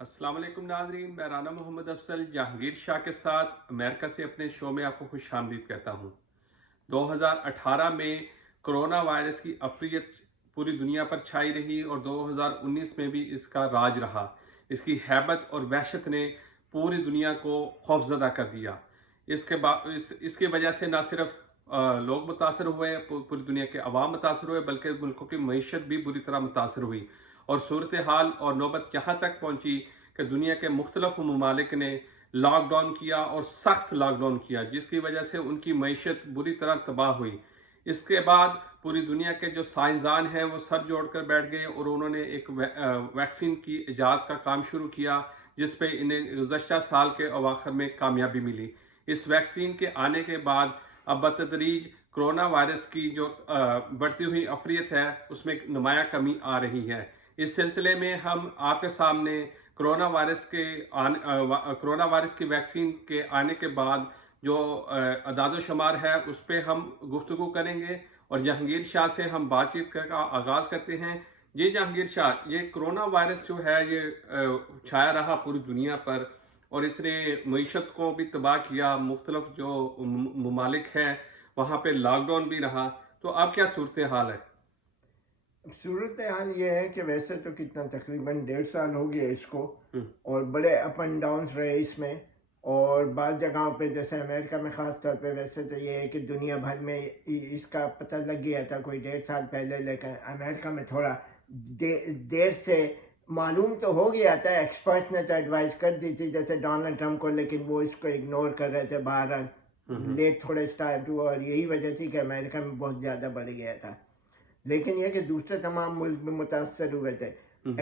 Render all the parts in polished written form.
السلام علیکم ناظرین، میں رانا محمد افضل جہانگیر شاہ کے ساتھ امریکہ سے اپنے شو میں آپ کو خوش آمدید کہتا ہوں۔ 2018 میں کرونا وائرس کی افریت پوری دنیا پر چھائی رہی اور 2019 میں بھی اس کا راج رہا۔ اس کی ہیبت اور وحشت نے پوری دنیا کو خوفزدہ کر دیا۔ اس کی وجہ سے نہ صرف لوگ متاثر ہوئے، پوری دنیا کے عوام متاثر ہوئے، بلکہ ملکوں کی معیشت بھی بری طرح متاثر ہوئی۔ اور صورتحال اور نوبت یہاں تک پہنچی کہ دنیا کے مختلف ممالک نے لاک ڈاؤن کیا اور سخت لاک ڈاؤن کیا، جس کی وجہ سے ان کی معیشت بری طرح تباہ ہوئی۔ اس کے بعد پوری دنیا کے جو سائنسدان ہیں وہ سر جوڑ کر بیٹھ گئے اور انہوں نے ایک ویکسین کی ایجاد کا کام شروع کیا، جس پہ انہیں گزشتہ سال کے اواخر میں کامیابی ملی۔ اس ویکسین کے آنے کے بعد اب بتدریج کرونا وائرس کی جو بڑھتی ہوئی افریت ہے اس میں نمایاں کمی آ رہی ہے۔ اس سلسلے میں ہم آپ کے سامنے کرونا وائرس کی ویکسین کے آنے کے بعد جو اعداد و شمار ہے اس پہ ہم گفتگو کریں گے، اور جہانگیر شاہ سے ہم بات چیت کا آغاز کرتے ہیں۔ یہ جہانگیر شاہ، یہ کرونا وائرس جو ہے یہ چھایا رہا پوری دنیا پر اور اس نے معیشت کو بھی تباہ کیا، مختلف جو ممالک ہیں وہاں پہ لاک ڈاؤن بھی رہا، تو اب کیا صورتحال ہے؟ صورتحال یہ ہے کہ ویسے تو کتنا تقریباً 1.5 سال ہو گیا اس کو، اور بڑے اپ اینڈ ڈاؤنس رہے اس میں، اور بعض جگہوں پہ جیسے امریکہ میں خاص طور پہ، ویسے تو یہ ہے کہ دنیا بھر میں اس کا پتہ لگ گیا تھا کوئی 1.5 سال پہلے، لیکن امریکہ میں تھوڑا دیر سے معلوم تو ہو گیا تھا۔ ایکسپرٹس نے تو ایڈوائز کر دی تھی جیسے ڈونلڈ ٹرمپ کو، لیکن وہ اس کو اگنور کر رہے تھے، باہر لیٹ تھوڑے اسٹارٹ ہوا، اور یہی وجہ تھی کہ امریکہ میں بہت زیادہ بڑھ گیا تھا۔ لیکن یہ کہ دوسرے تمام ملک میں متاثر ہوئے تھے،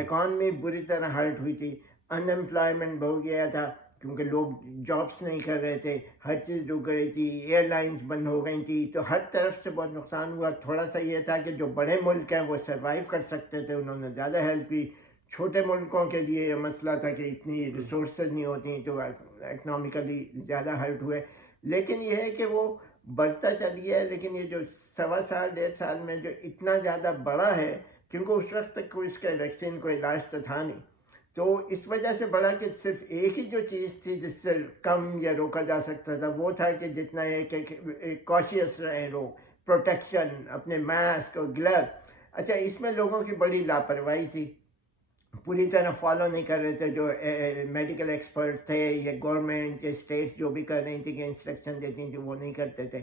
اکانومی بری طرح ہرٹ ہوئی تھی، ان امپلائمنٹ بڑھ گیا تھا کیونکہ لوگ جابس نہیں کر رہے تھے، ہر چیز رک گئی تھی، ایئر لائنز بند ہو گئی تھی، تو ہر طرف سے بہت نقصان ہوا۔ تھوڑا سا یہ تھا کہ جو بڑے ملک ہیں وہ سروائیو کر سکتے تھے، انہوں نے زیادہ ہیلپ کی۔ چھوٹے ملکوں کے لیے یہ مسئلہ تھا کہ اتنی ریسورسز نہیں ہوتی، تو اکنامیکلی زیادہ ہرٹ ہوئے۔ لیکن یہ ہے کہ وہ بڑھتا چل گیا ہے، لیکن یہ جو 1.25 سال 1.5 سال میں جو اتنا زیادہ بڑا ہے، کیونکہ اس وقت تک کوئی اس کا ویکسین کوئی علاج تو تھا نہیں، تو اس وجہ سے بڑا کہ صرف ایک ہی جو چیز تھی جس سے کم یا روکا جا سکتا تھا وہ تھا کہ جتنا ایک کاشیس رہیں لوگ، پروٹیکشن، اپنے ماسک اور گلو۔ اچھا، اس میں لوگوں کی بڑی لاپرواہی تھی، پوری طرح فالو نہیں کر رہے تھے جو میڈیکل ایکسپرٹ تھے یا گورنمنٹ یا اسٹیٹ جو بھی کر رہی تھی کہ انسٹرکشن دیتی تھیں وہ نہیں کرتے تھے۔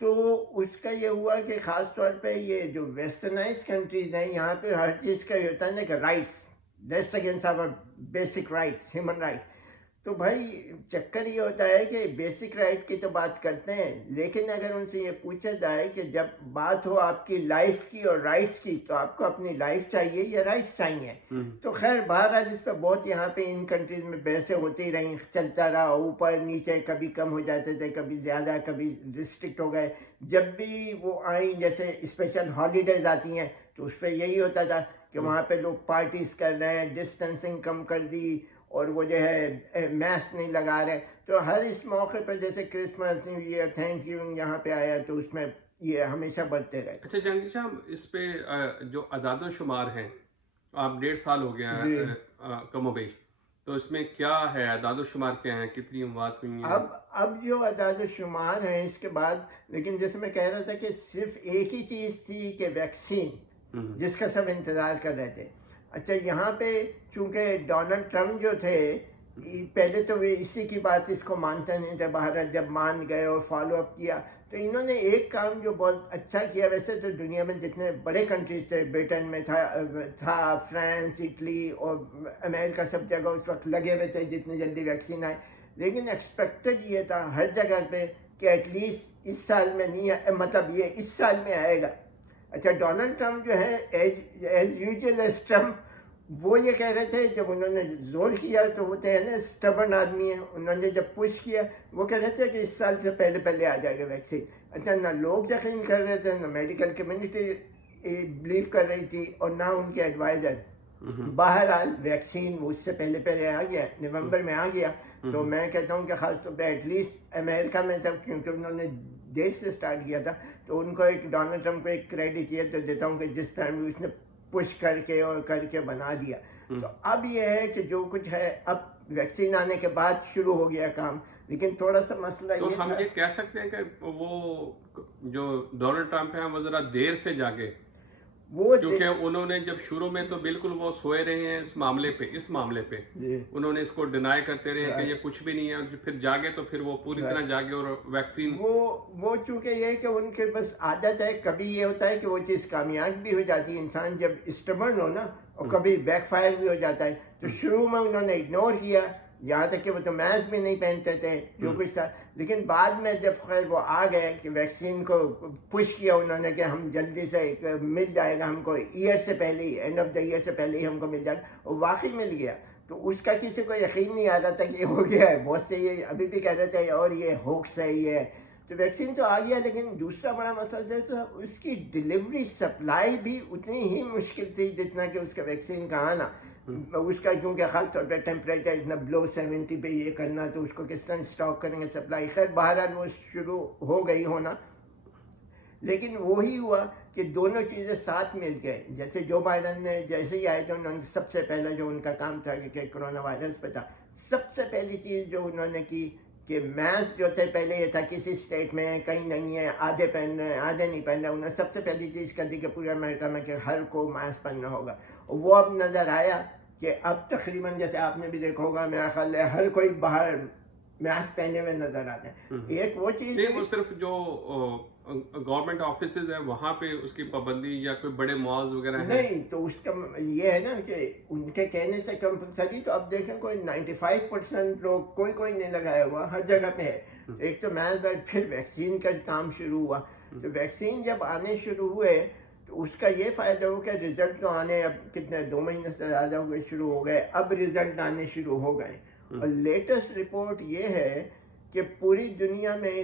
تو اس کا یہ ہوا کہ خاص طور پہ یہ جو ویسٹرنائز کنٹریز ہیں، یہاں پہ ہر چیز کا یہ ہوتا ہے نا کہ rights, that's against our basic rights, human right. تو بھائی چکر یہ ہوتا ہے کہ بیسک رائٹ کی تو بات کرتے ہیں، لیکن اگر ان سے یہ پوچھا جائے کہ جب بات ہو آپ کی لائف کی اور رائٹس کی، تو آپ کو اپنی لائف چاہیے یا رائٹس چاہیے؟ تو خیر بہرحال اس پہ بہت یہاں پہ ان کنٹریز میں بحثیں ہوتی رہیں، چلتا رہا، اوپر نیچے، کبھی کم ہو جاتے تھے، کبھی زیادہ، کبھی ریسٹرکٹ ہو گئے۔ جب بھی وہ آئیں، جیسے اسپیشل ہالیڈیز آتی ہیں، تو اس پہ یہی ہوتا تھا کہ وہاں پہ لوگ پارٹیز کر رہے ہیں، ڈسٹینسنگ کم کر دی، اور وہ جو ہے ماسک نہیں لگا رہے۔ تو ہر اس موقع پہ جیسے Christmas, new year, thanksgiving یہاں پہ آیا، تو اس میں یہ ہمیشہ بڑھتے رہے۔ اچھا جہانگیر صاحب، اس پہ جو اعداد و شمار ہیں، آپ 1.5 سال ہو گیا جی، کم و بیش، تو اس میں کیا ہے اعداد و شمار، کیا ہیں، کتنی اموات ہوئی ہیں؟ اب جو اعداد و شمار ہیں اس کے بعد، لیکن جیسے میں کہہ رہا تھا کہ صرف ایک ہی چیز تھی کہ ویکسین، جس کا سب انتظار کر رہے تھے۔ اچھا، یہاں پہ چونکہ ڈونلڈ ٹرمپ جو تھے، پہلے تو وہ اسی کی بات اس کو مانتے نہیں تھے، باہر جب مان گئے اور فالو اپ کیا، تو انہوں نے ایک کام جو بہت اچھا کیا۔ ویسے تو دنیا میں جتنے بڑے کنٹریز تھے، برٹن میں تھا، فرانس، اٹلی اور امریکہ، سب جگہ اس وقت لگے ہوئے تھے جتنی جلدی ویکسین آئے، لیکن ایکسپیکٹڈ یہ تھا ہر جگہ پہ کہ ایٹ لیسٹ اس سال میں نہیں، مطلب یہ اس سال میں آئے گا۔ اچھا، ڈونلڈ ٹرمپ جو ہے ایز یوزول ایز ٹرمپ، وہ یہ کہہ رہے تھے، جب انہوں نے زور کیا تو وہ تھے نا اسٹبرن آدمی ہیں، انہوں نے جب پش کیا وہ کہہ رہے تھے کہ اس سال سے پہلے آ جائے گا ویکسین۔ اچھا، نہ لوگ یقین کر رہے تھے، نہ میڈیکل کمیونٹی بلیو کر رہی تھی، اور نہ ان کے ایڈوائزر۔ بہرحال ویکسین اس سے پہلے آ گیا، نومبر میں آ گیا۔ تو میں کہتا ہوں کہ خاص طور پہ ایٹ لیسٹ امریکہ میں تب، کیونکہ انہوں نے دیر سے اسٹارٹ کیا تھا، تو ان کو ڈونلڈ ٹرمپ کو ایک کریڈٹ یہ تو دیتا ہوں کہ جس ٹائم اس نے پش کر کے بنا دیا۔ تو اب یہ ہے کہ جو کچھ ہے اب ویکسین آنے کے بعد شروع ہو گیا کام، لیکن تھوڑا سا مسئلہ تو یہ ہم تھا یہ کہہ سکتے ہیں کہ وہ جو ڈونلڈ ٹرمپ ہیں وہ ذرا دیر سے جاگے، وہ کیونکہ انہوں نے جب شروع میں تو بالکل وہ سوئے رہے ہیں اس معاملے پہ جی انہوں نے اس کو ڈینائی کرتے رہے کہ یہ کچھ بھی نہیں ہے، اور پھر جاگے تو پھر وہ پوری طرح جاگے اور ویکسین وہ چونکہ یہ ہے کہ ان کے بس عادت ہے، کبھی یہ ہوتا ہے کہ وہ چیز کامیاب بھی ہو جاتی ہے، انسان جب اسٹبرن ہو نا، اور کبھی بیک فائر بھی ہو جاتا ہے، تو شروع میں انہوں نے اگنور کیا، یہاں تک کہ وہ تو ماسک بھی نہیں پہنتے تھے جو کچھ تھا، لیکن بعد میں جب خیر وہ آ گئے کہ ویکسین کو پش کیا انہوں نے کہ ہم جلدی سے مل جائے گا ہم کو ایئر سے پہلے ہی، اینڈ آف دا ایئر سے پہلے ہی ہم کو مل جائے گا، اور واقعی مل گیا، تو اس کا کسی کو یقین نہیں آ رہا تھا کہ یہ ہو گیا ہے، بہت سے یہ ابھی بھی کہہ رہے تھے اور یہ ہوکس ہے یہ، تو ویکسین تو آ گیا، لیکن دوسرا بڑا مسئلہ جو تھا اس کی ڈیلیوری سپلائی بھی اتنی ہی مشکل تھی جتنا کہ اس کا ویکسین کا آنا، اس کا کیونکہ خاص طور پہ ٹیمپریچر اتنا بلو 70 پہ یہ کرنا، تو اس کو کس طرح اسٹاک کریں گے سپلائی، خیر بہرحال وہ شروع ہو گئی ہونا، لیکن وہی ہوا کہ دونوں چیزیں ساتھ مل گئے، جیسے جو بائیڈن نے جیسے ہی آئے تو انہوں نے سب سے پہلا جو ان کا کام تھا کہ کرونا وائرس پہ تھا، سب سے پہلی چیز جو انہوں نے کی کہ ماسک جو تھے پہلے یہ تھا کسی اسٹیٹ میں کہیں نہیں ہے، آدھے پہن رہے ہیں آدھے نہیں پہن رہے، انہوں نے سب سے پہلی چیز کر دی کہ پورے امریکہ میں کہ ہر کو ماسک پہننا ہوگا، اور وہ اب نظر آیا کہ اب تقریباً جیسے آپ نے بھی دیکھا ہوگا میرا خیال ہے ہر کوئی باہر ماسک پہنے ہوئے نظر آتے ہیں، ایک وہ چیز نہیں، وہ صرف جو گورنمنٹ آفیسز ہیں وہاں پہ اس کی پابندی یا کوئی بڑے مالز وغیرہ ہیں نہیں، تو اس کا یہ ہے نا کہ ان کے کہنے سے کمپلسری، تو اب دیکھیں کوئی 95% لوگ کوئی نہیں لگایا ہوا، ہر جگہ پہ ہے، ایک تو پھر ویکسین کا کام شروع ہوا، تو ویکسین جب آنے شروع ہوئے تو اس کا یہ فائدہ ہو کہ رزلٹ تو آنے اب کتنے 2 مہینے سے زیادہ ہوئے شروع ہو گئے، اب رزلٹ آنے شروع ہو گئے، اور لیٹسٹ رپورٹ یہ ہے کہ پوری دنیا میں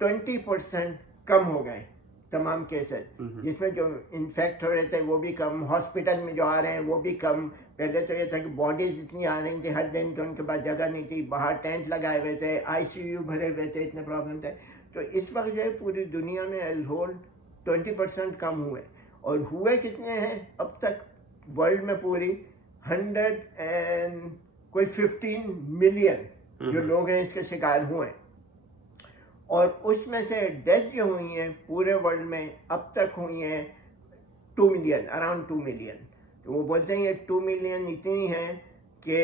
20% کم ہو گئے تمام کیسز، جس میں جو انفیکٹ ہو رہے تھے وہ بھی کم، ہاسپٹل میں جو آ رہے ہیں وہ بھی کم، پہلے تو یہ تھا کہ باڈیز اتنی آ رہی تھی ہر دن کہ ان کے پاس جگہ نہیں تھی، باہر ٹینٹ لگائے ہوئے تھے، ICU بھرے ہوئے تھے، اتنے پرابلم تھے، تو اس وقت جو ہے پوری دنیا میں ایز ہول 20% کم ہوئے، اور ہوئے کتنے ہیں اب تک ورلڈ میں پوری 15 ملین جو لوگ ہیں اس کے شکار ہوئے، اور اس میں سے ڈیتھ جو ہوئی ہیں پورے ورلڈ میں اب تک ہوئی ہیں 2 ملین، اراؤنڈ 2 ملین، تو وہ بولتے ہیں یہ 2 ملین اتنی ہیں کہ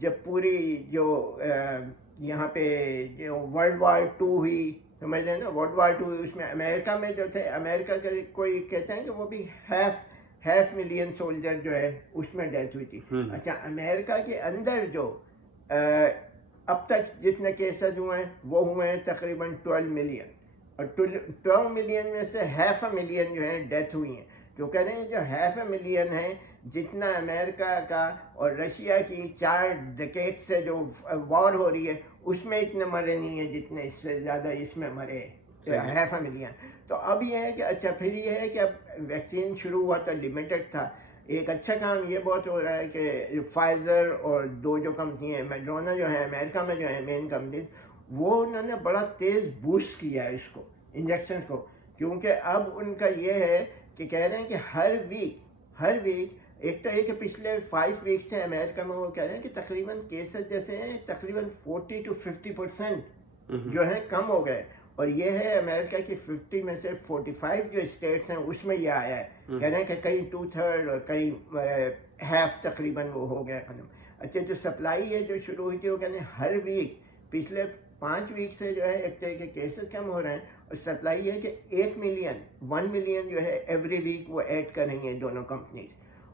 جب پوری جو یہاں پہ جو ورلڈ وار 2 ہوئی، سمجھ رہے ہیں نا، ورلڈ وار 2 ہوئی، اس میں امریکہ میں جو تھے، امریکہ کے کوئی کہتے ہیں کہ وہ بھی ہیف ملین سولجر جو ہے اس میں ڈیتھ ہوئی تھی، اچھا امریکہ کے اندر جو اب تک جتنے کیسز ہوئے ہیں وہ ہوئے ہیں تقریباً 12 ملین، اور 12 ملین میں سے 0.5 ملین جو ہیں ڈیتھ ہوئی ہیں، جو کہہ رہے ہیں جو 0.5 ملین ہے جتنا امریکہ کا اور رشیا کی 4 ڈیکیڈ سے جو وار ہو رہی ہے اس میں اتنے مرے نہیں ہیں جتنے اس سے زیادہ اس میں مرے، 0.5 ملین، تو اب یہ ہے کہ اچھا پھر یہ ہے کہ اب ویکسین شروع ہوا تو لمیٹڈ تھا، ایک اچھا کام یہ بہت ہو رہا ہے کہ فائزر اور 2 جو کمپنی ہیں میڈرونا جو ہے امریکہ میں جو ہے مین کمپنیز، وہ انہوں نے بڑا تیز بوسٹ کیا ہے اس کو انجیکشن کو، کیونکہ اب ان کا یہ ہے کہ کہہ رہے ہیں کہ ہر ویک ایک تو یہ کہ پچھلے 5 ویک سے امریکہ میں وہ کہہ رہے ہیں کہ تقریباً کیسز جیسے ہیں تقریباً 40 to 50% جو ہیں کم ہو گئے، اور یہ ہے امریکہ کی 50 میں سے 45 جو اسٹیٹس ہیں اس میں یہ آیا ہے، کہہ رہے ہیں کہ کہیں 2/3 اور کہیں ہیف تقریباً وہ ہو گیا ختم، اچھا جو سپلائی ہے جو شروع ہوئی تھی وہ کہتے ہیں ہر ویک پچھلے 5 ویک سے جو ہے ایک طرح کے کیسز کم ہو رہے ہیں، اور سپلائی ہے کہ 1 ملین جو ہے ایوری ویک وہ ایڈ کریں گے دونوں کمپنیز،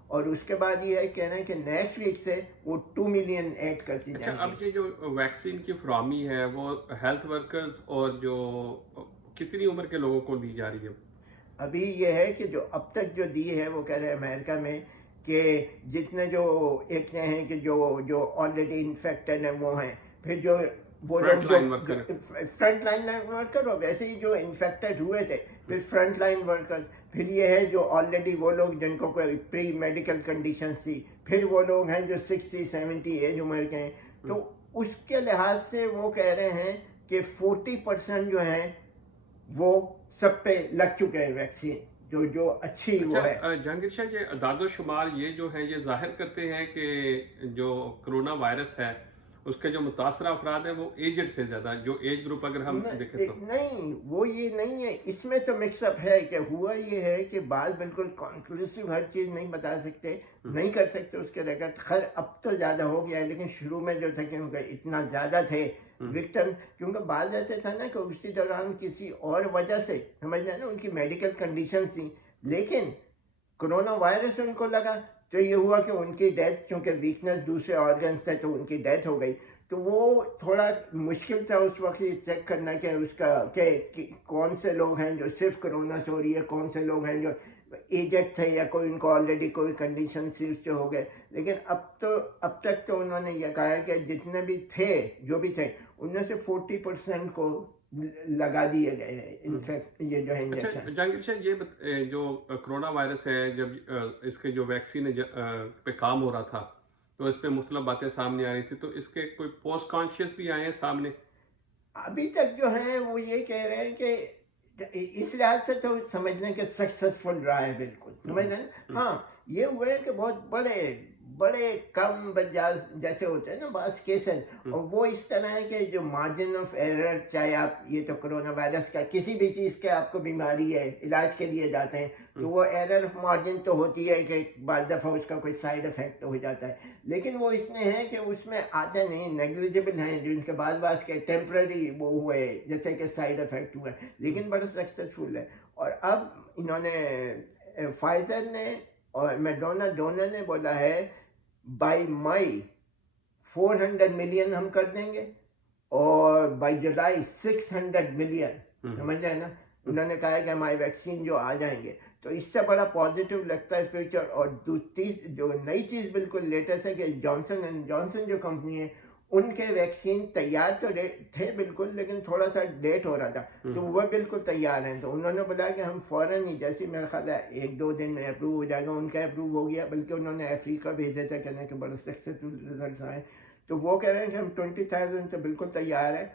اور اس کے بعد یہ ہے کہہ رہے ہیں کہ نیکسٹ ویک سے وہ 2 ملین ایڈ کرتی جائیں گی۔ اب یہ جو ویکسین کی فراہمی ہے وہ ہیلتھ ورکرز اور جو کتنی عمر کے لوگوں کو دی جا رہی ہے؟ ابھی یہ ہے کہ جو اب تک جو دی ہے وہ کہہ رہے ہیں امریکہ میں کہ جتنے جو ایک ہیں کہ جو آلریڈی انفیکٹڈ ہیں وہ ہیں، پھر جو وہ لوگ جو فرنٹ لائن ورکر ہو، ویسے ہی جو انفیکٹڈ ہوئے تھے، پھر فرنٹ لائن ورکر، پھر یہ ہے جو آلریڈی وہ لوگ جن کو کوئی پری میڈیکل کنڈیشنز تھی، پھر وہ لوگ ہیں جو 60-70 ایج عمر کے ہیں، تو اس کے لحاظ سے وہ کہہ رہے ہیں کہ 40% جو ہیں وہ سب پہ لگ چکے ہیں ویکسین، جو اچھی وہ ہے. اچھا جہانگیر شاہ یہ اعداد و شمار یہ جو ہیں یہ ظاہر کرتے ہیں کہ جو کرونا وائرس ہے اس کے جو متاثرہ افراد ہیں وہ ایجڈ تھے زیادہ، جو ایج گروپ اگر ہم دیکھیں تو نہیں وہ یہ نہیں ہے، اس میں تو مکس اپ ہے کہ ہوا یہ ہے کہ بعض بالکل کنکلوسیو ہر چیز نہیں بتا سکتے، نہیں کر سکتے اس کے ریکارڈ. خیر اب تو زیادہ ہو گیا ہے، لیکن شروع میں جو تھا کہ ان کا اتنا زیادہ تھے وکٹم، کیونکہ بعض ایسے تھا نا کہ اسی دوران کسی اور وجہ سے سمجھ لیں نا ان کی میڈیکل کنڈیشن تھیں، لیکن کرونا وائرس ان کو لگا تو یہ ہوا کہ ان کی ڈیتھ، چونکہ ویکنس دوسرے آرگنس سے تو ان کی ڈیتھ ہو گئی. تو وہ تھوڑا مشکل تھا اس وقت یہ چیک کرنا کہ اس کا کہ کون سے لوگ ہیں جو صرف کرونا سے ہو رہی ہے، کون سے لوگ ہیں جو ایجنٹ تھے یا کوئی ان کو آلریڈی کوئی کنڈیشن سی اس سے ہو گئے. لیکن اب تک تو انہوں نے یہ کہا ہے کہ جتنے بھی تھے جو بھی تھے ان میں سے 40% کو لگا دیے گئے ہیں انفیکٹ یہ جو ہے اچھا انجیکشن. جہانگیر شاہ یہ جو کرونا وائرس ہے جب اس کے جو ویکسین پہ کام ہو رہا تھا تو اس پہ مختلف باتیں سامنے آ رہی تھی، تو اس کے کوئی پوسٹ کانشیس بھی آئے ہیں سامنے؟ ابھی تک جو ہیں وہ یہ کہہ رہے ہیں کہ اس لحاظ سے تو سمجھ لیں کہ سکسیسفل رہا ہے بالکل، سمجھ لیں. ہاں یہ ہوئے ہیں کہ بہت بڑے کم جیسے ہوتے ہیں نا بعض کیسز، اور وہ اس طرح ہے کہ جو مارجن آف ایرر، چاہے آپ یہ تو کرونا وائرس کا کسی بھی چیز کے آپ کو بیماری ہے علاج کے لیے جاتے ہیں تو وہ ایرر آف مارجن تو ہوتی ہے کہ بعض دفعہ اس کا کوئی سائیڈ افیکٹ ہو جاتا ہے، لیکن وہ اس میں ہے کہ اس میں آتے نہیں، نیگلیجبل ہیں جو ان کے بعض کے ٹیمپرری وہ ہوئے جیسے کہ سائیڈ افیکٹ ہوئے، لیکن بڑا سکسیسفل ہے. اور اب انہوں نے فائزر نے اور میڈونا ڈونر نے بولا ہے بائی مئی 400 ملین ہم کر دیں گے اور بائی جولائی 600 ملین، سمجھ رہے ہیں نا. انہوں نے کہا ہے کہ ہماری ویکسین جو آ جائیں گے تو اس سے بڑا پازیٹیو لگتا ہے فیوچر. اور جو نئی چیز بالکل لیٹسٹ ہے کہ جانسن اینڈ جانسن جو کمپنی ہے ان کے ویکسین تیار تو تھے بالکل، لیکن تھوڑا سا لیٹ ہو رہا تھا، تو وہ بالکل تیار ہیں. تو انہوں نے بولا کہ ہم فوراً ہی، جیسے میرا خیال ہے 1-2 دن میں اپروو ہو جائے گا. ان کا اپروو ہو گیا، بلکہ انہوں نے افریقہ بھیجا تھا کہنے کہ بڑا سکسیسفل ریزلٹس آئے. تو وہ کہہ رہے ہیں کہ ہم 20,000 سے بالکل تیار ہیں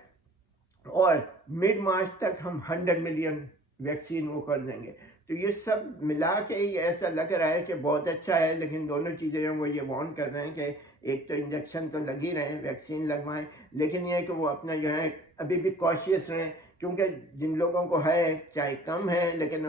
اور مڈ مارچ تک ہم 100 ملین ویکسین وہ کر دیں گے. تو یہ سب ملا کے ہی ایسا لگ رہا ہے کہ بہت اچھا ہے، لیکن دونوں چیزیں ہیں وہ یہ وارن کر رہے ہیں کہ ایک تو انجیکشن تو لگ ہی رہے ہیں، ویکسین لگوائیں، لیکن یہ ہے کہ وہ اپنا جو ہے ابھی بھی کاشیس رہیں، کیونکہ جن لوگوں کو ہے چاہے کم ہے لیکن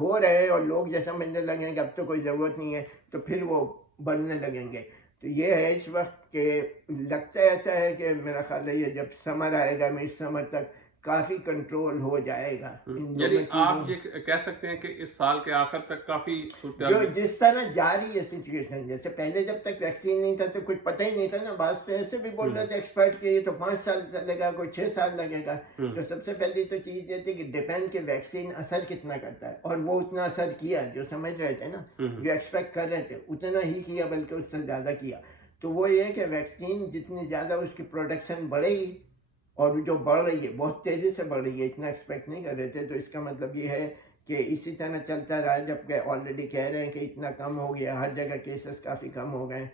ہو رہے اور لوگ جیسا سمجھنے لگیں کہ اب تو کوئی ضرورت نہیں ہے تو پھر وہ بڑھنے لگیں گے. تو یہ ہے اس وقت کہ لگتا ہے ایسا ہے کہ میرا خیال ہے یہ جب سمر آئے گا مڈ سمر تک کافی کنٹرول ہو جائے گا ان یعنی دونوں چیزوں. آپ یہ کہہ سکتے ہیں کہ اس سال کے آخر تک کافی جو صورتحال جس طرح جاری ہے سچویشن، جیسے پہلے جب تک ویکسین نہیں تھا تو کچھ پتہ ہی نہیں تھا نا، بعض تو ایسے بھی بول رہے تھے ایکسپرٹ کہ یہ تو 5 سال چلے گا، کوئی 6 سال لگے گا. تو سب سے پہلی تو چیز یہ تھی کہ ڈیپینڈ کہ ویکسین اثر کتنا کرتا ہے، اور وہ اتنا اثر کیا جو سمجھ رہے تھے نا، جو ایکسپیکٹ کر رہے تھے اتنا ہی کیا، بلکہ اس سے زیادہ کیا. تو وہ یہ کہ ویکسین جتنی زیادہ اس کی پروڈکشن بڑھے گی، اور جو بڑھ رہی ہے بہت تیزی سے بڑھ رہی ہے، اتنا ایکسپیکٹ نہیں کر رہے تھے، تو اس کا مطلب یہ ہے کہ اسی طرح چلتا رہا، جبکہ آلریڈی کہہ رہے ہیں کہ اتنا کم ہو گیا، ہر جگہ کیسز کافی کم ہو گئے.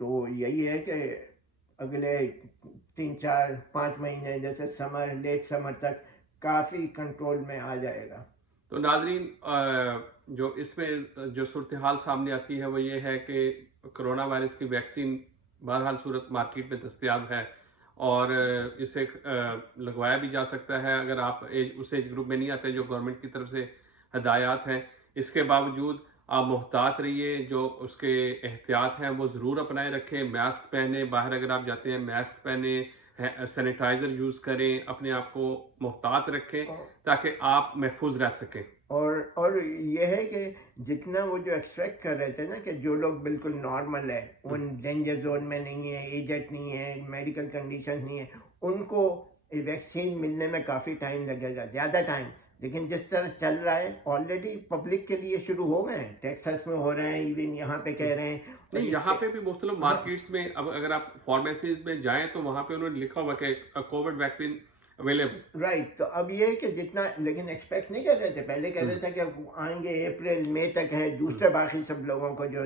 تو یہی ہے کہ اگلے 3-4-5 مہینے جیسے سمر، لیٹ سمر تک کافی کنٹرول میں آ جائے گا. تو ناظرین جو اس میں جو صورتحال سامنے آتی ہے وہ یہ ہے کہ کرونا وائرس کی ویکسین بہرحال صورت مارکیٹ میں دستیاب ہے اور اسے لگوایا بھی جا سکتا ہے اگر آپ اس ایج گروپ میں نہیں آتے جو گورنمنٹ کی طرف سے ہدایات ہیں. اس کے باوجود آپ محتاط رہیے، جو اس کے احتیاط ہیں وہ ضرور اپنائے رکھیں. ماسک پہنیں، باہر اگر آپ جاتے ہیں ماسک پہنیں، سینیٹائزر یوز کریں، اپنے آپ کو محتاط رکھیں تاکہ آپ محفوظ رہ سکیں. اور یہ ہے کہ جتنا وہ جو ایکسپیکٹ کر رہے تھے نا کہ جو لوگ بالکل نارمل ہے، ان ڈینجر زون میں نہیں ہے، ایجنٹ نہیں ہے، میڈیکل کنڈیشن نہیں ہے، ان کو ویکسین ملنے میں کافی ٹائم لگے گا، زیادہ ٹائم. لیکن جس طرح چل رہا ہے آلریڈی پبلک کے لیے شروع ہو گئے ہیں، ٹیکساس میں ہو رہے ہیں، ایون یہاں پہ کہہ رہے ہیں. نہیں، یہاں پہ بھی مختلف مارکیٹس میں اب اگر آپ فارمیسیز میں جائیں تو وہاں پہ انہوں نے لکھا ہوا کہ کووڈ ویکسین اویلیبل. رائٹ. تو اب یہ ہے کہ جتنا، لیکن ایکسپیکٹ نہیں کر رہے تھے، پہلے کہہ رہے تھے کہ آئیں گے اپریل مئی تک ہے، دوسرے باقی سب لوگوں کو جو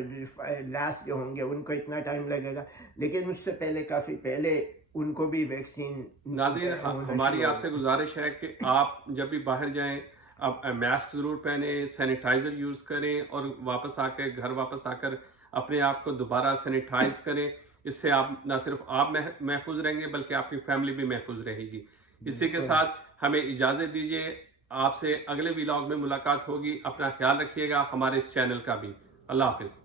لاسٹ جو ہوں گے ان کو اتنا ٹائم لگے گا، لیکن اس سے پہلے کافی پہلے ان کو بھی ویکسین. ناظرین ہماری آپ سے گزارش ہے کہ آپ جب بھی باہر جائیں اب ماسک ضرور پہنیں، سینیٹائزر یوز کریں، اور گھر واپس آ کر اپنے آپ کو دوبارہ سینیٹائز کریں. اس سے نہ صرف آپ محفوظ رہیں گے بلکہ آپ کی فیملی بھی محفوظ رہے گی. اسی کے ساتھ ہمیں اجازت دیجیے، آپ سے اگلے ولاگ میں ملاقات ہوگی. اپنا خیال رکھیے گا، ہمارے اس چینل کا بھی. اللہ حافظ.